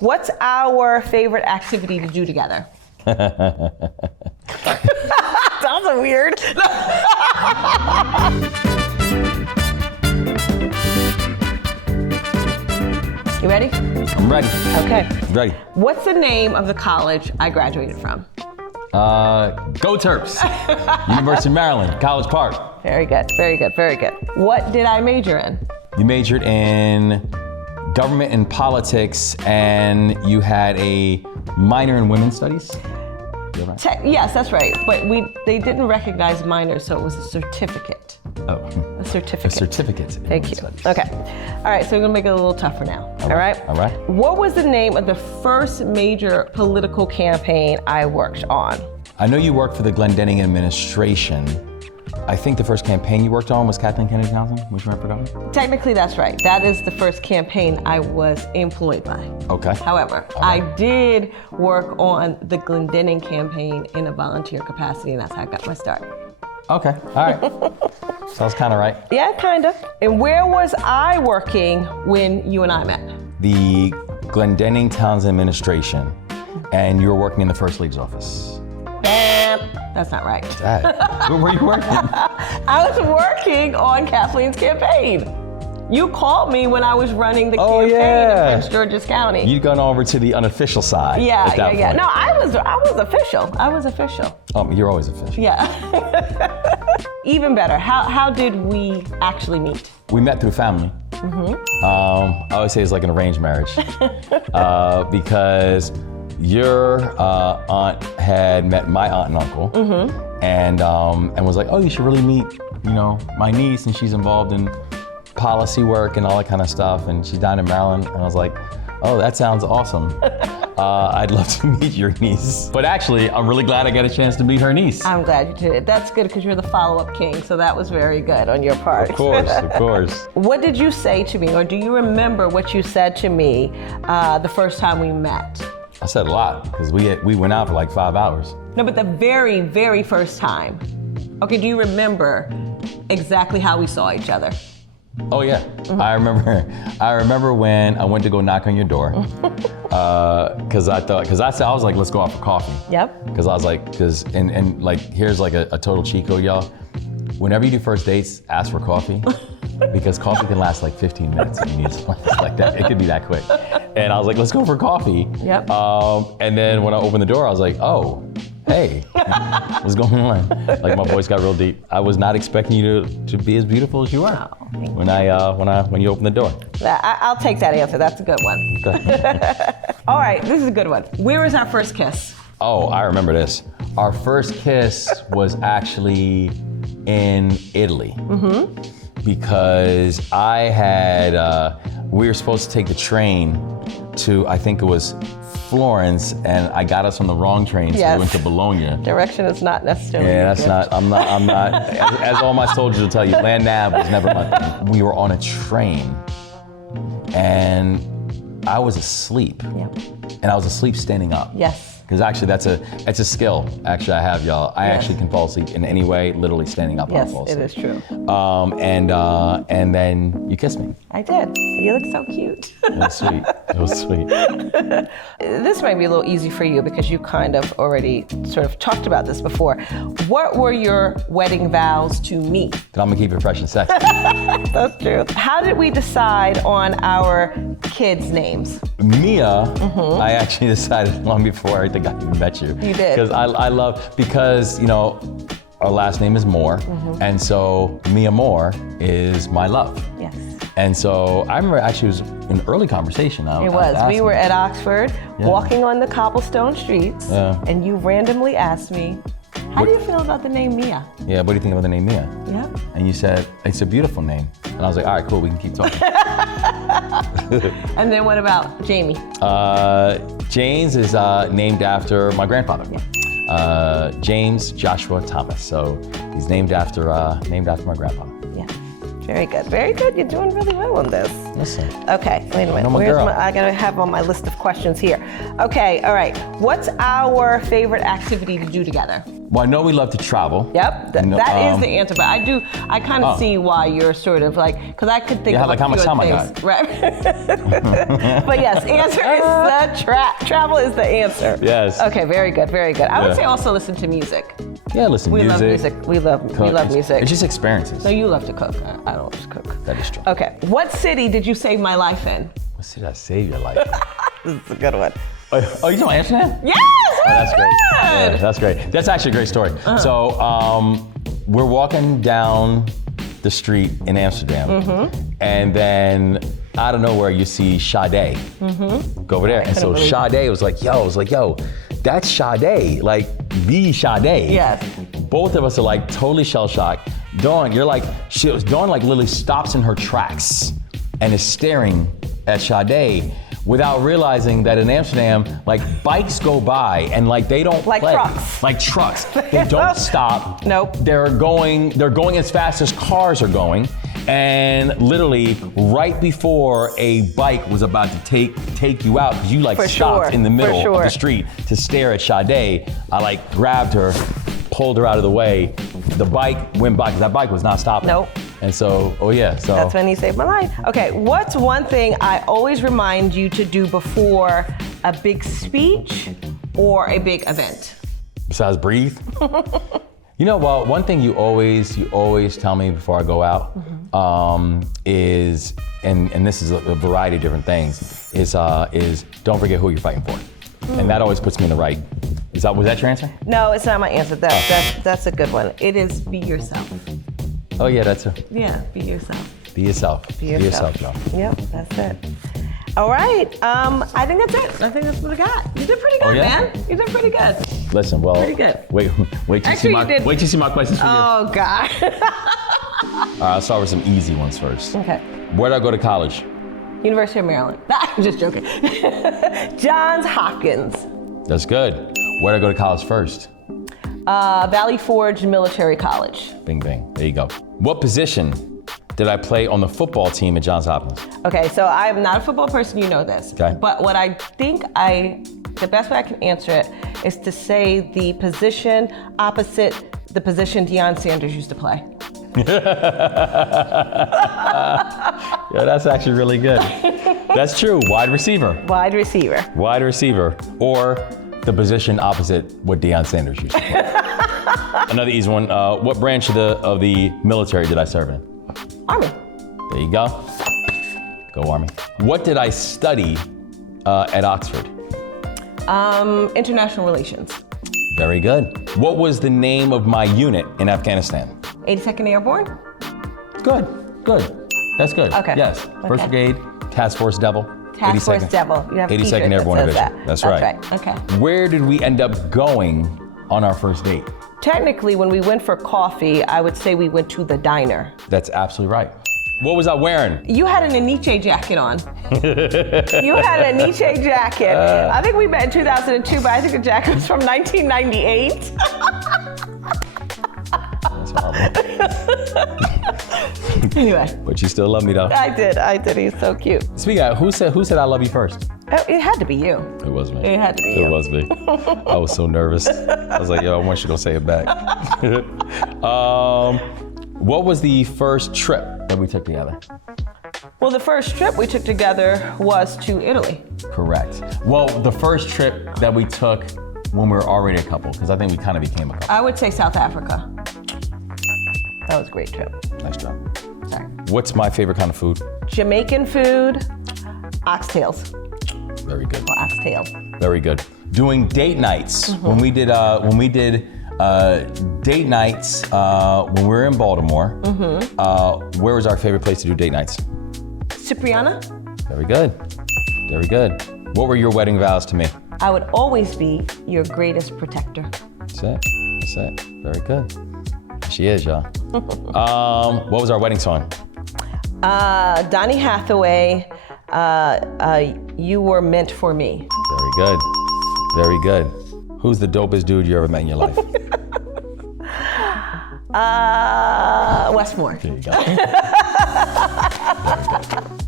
What's our favorite activity to do together? Sounds weird. You ready? I'm ready. Okay. Ready. What's the name of the college I graduated from? Go Terps. University of Maryland, College Park. Very good, very good, very good. What did I major in? You majored in government and politics, and you had a minor in women's studies? Is that right? Yes, that's right. But they didn't recognize minors, so it was a certificate. Oh. A certificate. A certificate. in Thank you. women's studies. Okay. All right, so we're gonna make it a little tougher now. All right? All right. What was the name of the first major political campaign I worked on? I know you worked for the Glendenning administration. I think the first campaign you worked on was Kathleen Kennedy Johnson. Was you remember that one? Technically, that's right. That is the first campaign I was employed by. Okay. However, I did work on the Glendenning campaign in a volunteer capacity, and that's how I got my start. Okay. All right. Sounds kind of right. Yeah, kind of. And where was I working when you and I met? The Glendenning Townsend administration, and you were working in the First Lady's office. That's not right. Where were you working? I was working on Kathleen's campaign. You called me when I was running the campaign in Prince George's County. You'd gone over to the unofficial side. Yeah. At that point. No, I was official. I was official. Oh, you're always official. Yeah. Even better. How did we actually meet? We met through family. I always say it's like an arranged marriage because your aunt had met my aunt and uncle, and was like, "Oh, you should really meet, my niece, and she's involved in policy work and all that kind of stuff, and she's down in Maryland." And I was like, "Oh, that sounds awesome. I'd love to meet your niece." But actually, I'm really glad I got a chance to meet her niece. I'm glad you did. That's good because you're the follow-up king, so that was very good on your part. Of course, of course. What did you say to me, or do you remember what you said to me the first time we met? I said a lot because we went out for like 5 hours. No, but the very, very first time. Okay, do you remember exactly how we saw each other? Oh yeah, I remember when I went to go knock on your door, because I was like, let's go out for coffee. Yep. Because I was like, and like, here's like a total cheat code, y'all. Whenever you do first dates, ask for coffee, because coffee can last like 15 minutes if you need something like that. It could be that quick. And I was like, let's go for coffee. Yep. And then when I opened the door, I was like, oh, hey, what's going on? Like my voice got real deep. I was not expecting you to be as beautiful as you are when you opened the door. I'll take that answer. That's a good one. Good. All right, this is a good one. Where was our first kiss? Oh, I remember this. Our first kiss was actually in Italy. Because we were supposed to take the train to, I think it was Florence, and I got us on the wrong train, so we went to Bologna. Direction is not necessarily. Yeah, I'm not, as all my soldiers will tell you, land nav was never my thing. We were on a train, and I was asleep. Yep. And I was asleep standing up. Yes. Because actually that's a skill actually I have, y'all. I actually can fall asleep in any way, literally standing up. Yes, I'll fall it asleep. is true. And then you kissed me. I did. You look so cute. It was sweet. It was sweet. This might be a little easy for you because you kind of already sort of talked about this before. What were your wedding vows to me? But I'm gonna keep it fresh and sexy. That's true. How did we decide on our kids' names? Mia, I actually decided long before I think I even met you. You did. Because because our last name is Moore, and so Mia Moore is my love. Yes. And so I remember actually it was an early conversation. It was. We were at Oxford, walking on the cobblestone streets, and you randomly asked me, how do you feel about the name Mia? Yeah, what do you think about the name Mia? Yeah. And you said, it's a beautiful name. And I was like, all right, cool, we can keep talking. And then what about Jamie? James is named after my grandfather. Yeah. James Joshua Thomas. So he's named after my grandfather. Yeah. Very good. Very good. You're doing really well on this. Listen. Okay, wait a minute. I gotta have on my list of questions here. Okay, all right. What's our favorite activity to do together? Well, I know we love to travel. Yep, that is the answer. But I kind of see why you're sort of like, because I could think of like how much time I things. got. Right. But yes, answer is the travel is the answer. Yes. Okay, very good, very good. I would say also listen to music. Yeah, listen to music. We love music. We love music. It's just experiences. No, you love to cook. I don't just cook. That is true. Okay, what city did you save my life in? What city did I save your life? This is a good one. Oh, you talking Amsterdam? Yes! That's great. Yeah, that's great. That's actually a great story. So we're walking down the street in Amsterdam, and then out of nowhere you see Sade. Go over there, and so Sade was like, yo, that's Sade, like the Sade. Yes. Both of us are like totally shell shocked. Dawn literally stops in her tracks and is staring at Sade, without realizing that in Amsterdam, like bikes go by and like they don't like play. trucks. Like trucks. They don't stop. Nope. They're going as fast as cars are going. And literally right before a bike was about to take you out, because you like stopped in the middle of the street to stare at Sade, I like grabbed her, pulled her out of the way. The bike went by, because that bike was not stopping. Nope. And so, so. That's when he saved my life. Okay, what's one thing I always remind you to do before a big speech or a big event? Besides breathe? Well, one thing you always tell me before I go out is, and this is a variety of different things, is don't forget who you're fighting for. And that always puts me in the right. Was that your answer? No, it's not my answer. That's a good one. It is be yourself. Oh yeah, that's it. Yeah, be yourself. Be yourself. Be yourself, y'all. Yep, that's it. All right, I think that's it. I think that's what I got. You did pretty good, man. You did pretty good. Listen, well, pretty good. Wait till you see my questions for you. Oh God. All right, I'll start with some easy ones first. Okay. Where'd I go to college? University of Maryland. I'm just joking. Johns Hopkins. That's good. Where'd I go to college first? Valley Forge Military College. Bing, bing. There you go. What position did I play on the football team at Johns Hopkins? Okay, so I'm not a football person, you know this. Okay. But what I think the best way I can answer it is to say the position opposite the position Deion Sanders used to play. Yeah, that's actually really good. That's true. Wide receiver. Wide receiver. Wide receiver. Or the position opposite what Deion Sanders used to play. Another easy one. What branch of the military did I serve in? Army. There you go. Go Army. What did I study at Oxford? International relations. Very good. What was the name of my unit in Afghanistan? 82nd Airborne. Good. That's good. Okay. Yes. Okay. 1st Brigade, Task Force Devil. Task Force Devil. You have 82nd Airborne Division. That. That's right. Okay. Where did we end up going on our first date? Technically, when we went for coffee, I would say we went to the diner. That's absolutely right. What was I wearing? You had an Nietzsche jacket on. You had a Nietzsche jacket. I think we met in 2002, but I think the jacket was from 1998. That's horrible. Anyway. But you still love me though. I did. He's so cute. Speaking of, who said I love you first? It had to be you. It was me. It had to be you. It was me. I was so nervous. I was like, yo, I want you to go say it back. What was the first trip that we took together? Well, the first trip we took together was to Italy. Correct. Well, the first trip that we took when we were already a couple, because I think we kind of became a couple. I would say South Africa. That was a great trip. Nice job. Sorry. What's my favorite kind of food? Jamaican food, oxtails. Very good. Or oxtail. Very good. Doing date nights. When we did date nights when we were in Baltimore, where was our favorite place to do date nights? Cipriana. Very good. Very good. What were your wedding vows to me? I would always be your greatest protector. That's it. That's it. Very good. She is, y'all. What was our wedding song? Donny Hathaway, You Were Meant for Me. Very good. Very good. Who's the dopest dude you ever met in your life? Westmore. There you go. Very good.